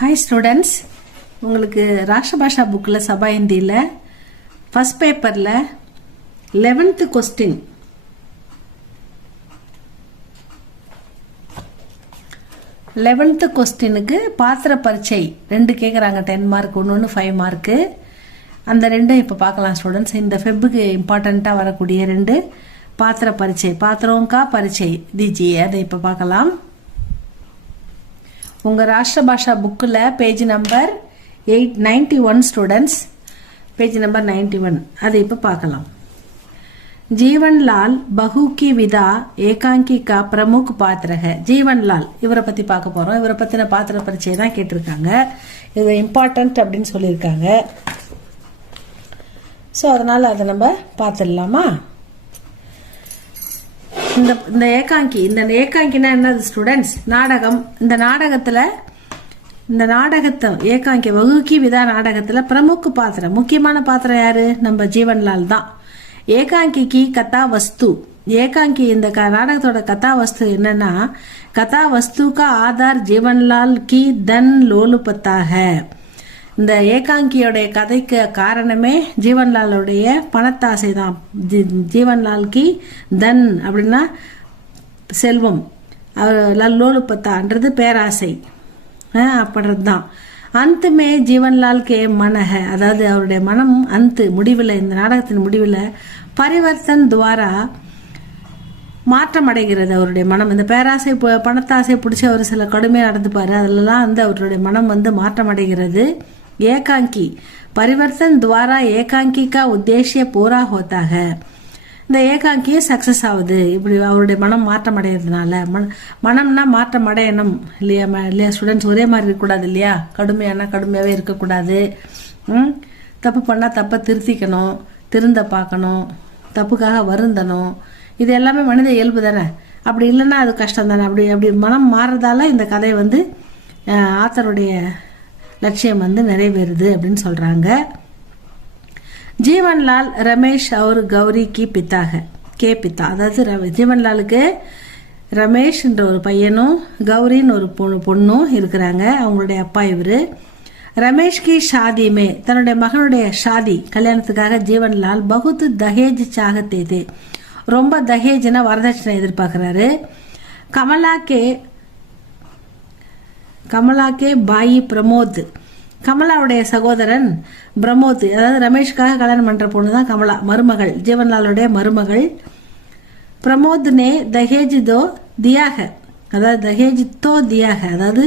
Hi students, உங்களுக்கு ராஷ்டிரபாஷா புக்கில் சபா ஹிந்தியில் ஃபர்ஸ்ட் பேப்பரில் 11th கொஸ்டின் 11th கொஸ்டினுக்கு பாத்திர பரீட்சை 2 கேட்குறாங்க. 10 மார்க், ஒன்று 5 மார்க்கு. அந்த ரெண்டும் இப்போ பார்க்கலாம் ஸ்டூடெண்ட்ஸ். இந்த ஃபெப்புக்கு இம்பார்ட்டண்ட்டாக வரக்கூடிய 2 பாத்திர பரீட்சை, பாத்திரோங்கா பரீட்சை தீஜியே, அதை இப்போ பார்க்கலாம். உங்கள் ராஷ்டிரபாஷா புக்கில் page number 891 students, page number 91, அதை இப்போ பார்க்கலாம். ஜீவன்லால் பஹு கி விதா ஏகாங்கி கா பிரமுக் பாத்திர ஹை. ஜீவன்லால் இவரை பற்றி பார்க்க போகிறோம். இவரை பற்றின பாத்திர பரீட்சை தான் கேட்டிருக்காங்க. இது இம்பார்ட்டன்ட் அப்படின்னு சொல்லியிருக்காங்க. ஸோ அதனால் அதை நம்ம பார்த்துடலாமா? இந்த ஏகாங்கினா என்னது ஸ்டூடெண்ட்ஸ்? நாடகம். இந்த நாடகத்தை ஏகாங்கி வகுக்கி விதா நாடகத்துல பிரமுக பாத்திரம், முக்கியமான பாத்திரம் யாரு? நம்ம ஜீவன்லால் தான். ஏகாங்கிக்கு கதா வஸ்து, ஏகாங்கி இந்த நாடகத்தோட கதா வஸ்து என்னன்னா, கதா வஸ்து கா ஆதார் ஜீவன்லால் கி தன் லோலுபத்தாக. இந்த ஏகாங்கியோடைய கதைக்கு காரணமே ஜீவன்லாலுடைய பணத்தாசை தான். ஜீவன்லால் கி தன் அப்படின்னா செல்வம், லோலுபத்தான்றது பேராசை அப்படின்றது தான். அந்தமே ஜீவன்லால் கே மனஹ, அதாவது அவருடைய மனம் முடிவில், இந்த நாடகத்தின் முடிவில் பரிவர்த்தன் துவாரா மாற்றம் அடைகிறது. அவருடைய மனம் இந்த பேராசை பணத்தாசை பிடிச்சி அவர் சில கடுமையாக நடந்துப்பாரு, அதிலெல்லாம் அவருடைய மனம் மாற்றம் அடைகிறது. ஏகாங்கி परिवर्तन द्वारा ஏகாங்கி का उद्देश्य पूरा होता है. இந்த ஏகாங்கியே சக்சஸ் ஆகுது. இப்படி அவருடைய மனம் மாற்றம் அடைகிறதுனால, மனம்னா மாற்றம் அடையணும் இல்லையா ஸ்டூடெண்ட்ஸ்? ஒரே மாதிரி இருக்கக்கூடாது இல்லையா? கடுமையாகவே இருக்கக்கூடாது. தப்பு பண்ணால் தப்பை திருத்திக்கணும், திருந்த பார்க்கணும், தப்புக்காக வருந்தணும். இது எல்லாமே மனித இயல்பு தானே. அப்படி இல்லைன்னா அது கஷ்டம் தானே. அப்படி மனம் மாறுறதால இந்த கதை ஆத்தருடைய லட்சியம் நிறைவேறுது அப்படின்னு சொல்றாங்க. ஜீவன்லால் ரமேஷ் அவர் கௌரி கி பித்தாக கே பித்தா, அதாவது ஜீவன்லாலுக்கு ரமேஷ் என்ற ஒரு பையனும் கௌரின்னு ஒரு பொண்ணும் இருக்கிறாங்க. அவங்களுடைய அப்பா இவரு. ரமேஷ் கி ஷாதிமே, தன்னுடைய மகனுடைய ஷாதி கல்யாணத்துக்காக ஜீவன்லால் பகுத் தஹேஜ் சாகத்தே தே, ரொம்ப தஹேஜ்னா வரதட்சணை எதிர்பார்க்கிறாரு. கமலா கே பாயி பிரமோத், கமலாவுடைய சகோதரன் பிரமோத், அதாவது ரமேஷ்காக கல்யாணம் பண்ற பொண்ணு தான் கமலா, மருமகள், ஜீவன்லாலுடைய மருமகள். பிரமோத் நே தஹேஜ் தோ தியாக, அதாவது தஹேஜ் தோ தியாக, அதாவது